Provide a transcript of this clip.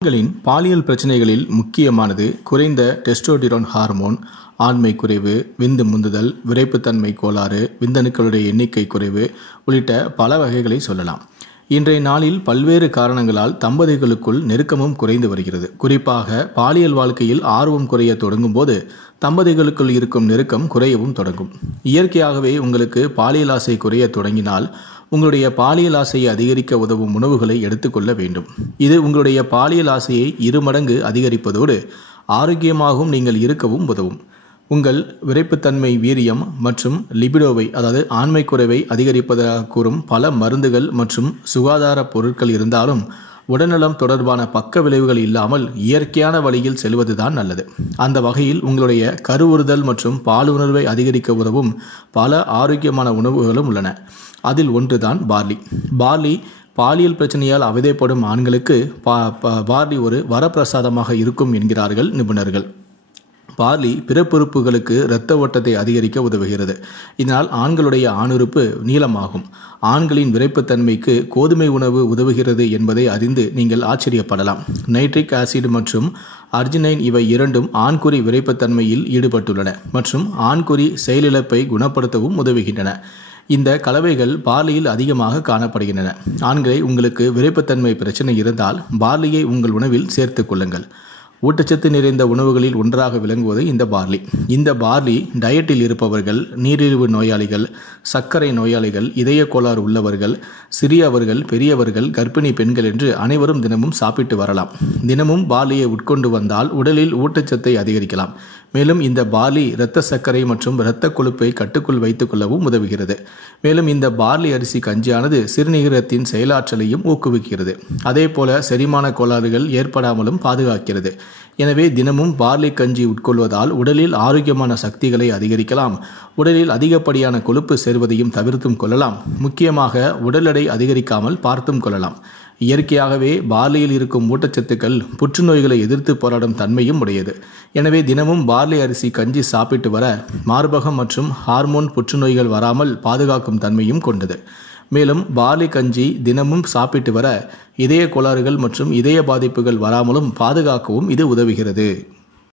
ஆண்களின் பாலியல் பிரச்சனைகளில் முக்கியமானது குறைந்த டெஸ்டோஸ்டிரோன் ஹார்மோன், ஆண்மை குறைவு, விந்து முந்துதல், விரைப்புத்தன்மை கோளாறு, விந்தணுக்களுடைய எண்ணிக்கை குறைவு உள்ளிட்ட பல வகைகளை சொல்லலாம். இன்றைய நாளில் பல்வேறு காரணங்களால் தம்பதிகளுக்குள் நெருக்கமும் குறைந்து வருகிறது. குறிப்பாக பாலியல் வாழ்க்கையில் ஆர்வம் குறைய தொடங்கும் போது தம்பதிகளுக்குள் இருக்கும் நெருக்கம் குறையவும் தொடங்கும். இயற்கையாகவே உங்களுக்கு பாலியல் ஆசை குறைய தொடங்கினால் உங்களுடைய பாலியல் ஆசையை அதிகரிக்க உதவும் உணவுகளை எடுத்துக்கொள்ள வேண்டும். இது உங்களுடைய பாலியல் ஆசையை 2 மடங்கு அதிகரிப்பதோடு ஆரோக்கியமாகவும் நீங்கள் இருக்கவும் உதவும். உங்கள் விரைப்புத்தன்மை, வீரியம் மற்றும் லிபிடோவை அதாவது ஆண்மை குறைவை அதிகரிப்பதாக கூறும் பல மருந்துகள் மற்றும் சுகாதார பொருட்கள் இருந்தாலும் உடல்நலம் தொடர்பான பக்க விளைவுகள் இல்லாமல் இயற்கையான வழியில் செல்வதுதான் நல்லது. அந்த வகையில் உங்களுடைய கருவுறுதல் மற்றும் பாலுணர்வை அதிகரிக்க உதவும் பல ஆரோக்கியமான உணவுகளும் உள்ளன. அதில் ஒன்றுதான் பார்லி. பார்லி பாலியல் பிரச்சனையால் அவதிப்படும் ஆண்களுக்கு பார்லி ஒரு வரப்பிரசாதமாக இருக்கும் என்கிறார்கள் நிபுணர்கள். பார்லி பிறப்புறுப்புகளுக்கு இரத்த ஓட்டத்தை அதிகரிக்க உதவுகிறது. இதனால் ஆண்களுடைய ஆணுறுப்பு நீளமாகும். ஆண்களின் விரைப்புத்தன்மைக்கு கோதுமை உணவு உதவுகிறது என்பதை அறிந்து நீங்கள் ஆச்சரியப்படலாம். நைட்ரிக் ஆசிட் மற்றும் அர்ஜினைன் இவை இரண்டும் ஆண்குறி விரைப்புத்தன்மையில் ஈடுபட்டுள்ளன மற்றும் ஆண்குறி செயலிழப்பை குணப்படுத்தவும் உதவுகின்றன. இந்த கலவைகள் பார்லியில் அதிகமாக காணப்படுகின்றன. ஆண்களை உங்களுக்கு விரைப்புத்தன்மை பிரச்சனை இருந்தால் பார்லியை உங்கள் உணவில் சேர்த்து கொள்ளுங்கள். ஊட்டச்சத்து நிறைந்த உணவுகளில் ஒன்றாக விளங்குவது இந்த பார்லி. இந்த பார்லி டயட்டில் இருப்பவர்கள், நீரிழிவு நோயாளிகள், சர்க்கரை நோயாளிகள், இதய கோளாறு உள்ளவர்கள், சிறியவர்கள், பெரியவர்கள், கர்ப்பிணி பெண்கள் என்று அனைவரும் தினமும் சாப்பிட்டு வரலாம். தினமும் பார்லியை உட்கொண்டு வந்தால் உடலில் ஊட்டச்சத்தை அதிகரிக்கலாம். மேலும் இந்த பார்லி இரத்த சர்க்கரை மற்றும் இரத்த கொழுப்பை கட்டுக்குள் வைத்துக் கொள்ளவும் உதவுகிறது. மேலும் இந்த பார்லி அரிசி கஞ்சியானது சிறுநீரகத்தின் செயலாற்றலையும் ஊக்குவிக்கிறது. அதே போல செரிமான கோளாறுகள் ஏற்படாமலும் பாதுகாக்கிறது. எனவே தினமும் பார்லி கஞ்சி உட்கொள்வதால் உடலில் ஆரோக்கியமான சக்திகளை அதிகரிக்கலாம். உடலில் அதிகப்படியான கொழுப்பு சேர்வதையும் தவிர்த்தும் கொள்ளலாம். முக்கியமாக உடல் எடை அதிகரிக்காமல் பார்த்தும் கொள்ளலாம். இயற்கையாகவே பார்லியில் இருக்கும் ஊட்டச்சத்துக்கள் புற்றுநோய்களை எதிர்த்து போராடும் தன்மையும் உடையது. எனவே தினமும் பார்லி அரிசி கஞ்சி சாப்பிட்டு வர மார்பகம் மற்றும் ஹார்மோன் புற்றுநோய்கள் வராமல் பாதுகாக்கும் தன்மையும் கொண்டது. மேலும் பார்லி கஞ்சி தினமும் சாப்பிட்டு வர இதய கோளாறுகள் மற்றும் இதய பாதிப்புகள் வராமலும் பாதுகாக்கவும் இது உதவுகிறது.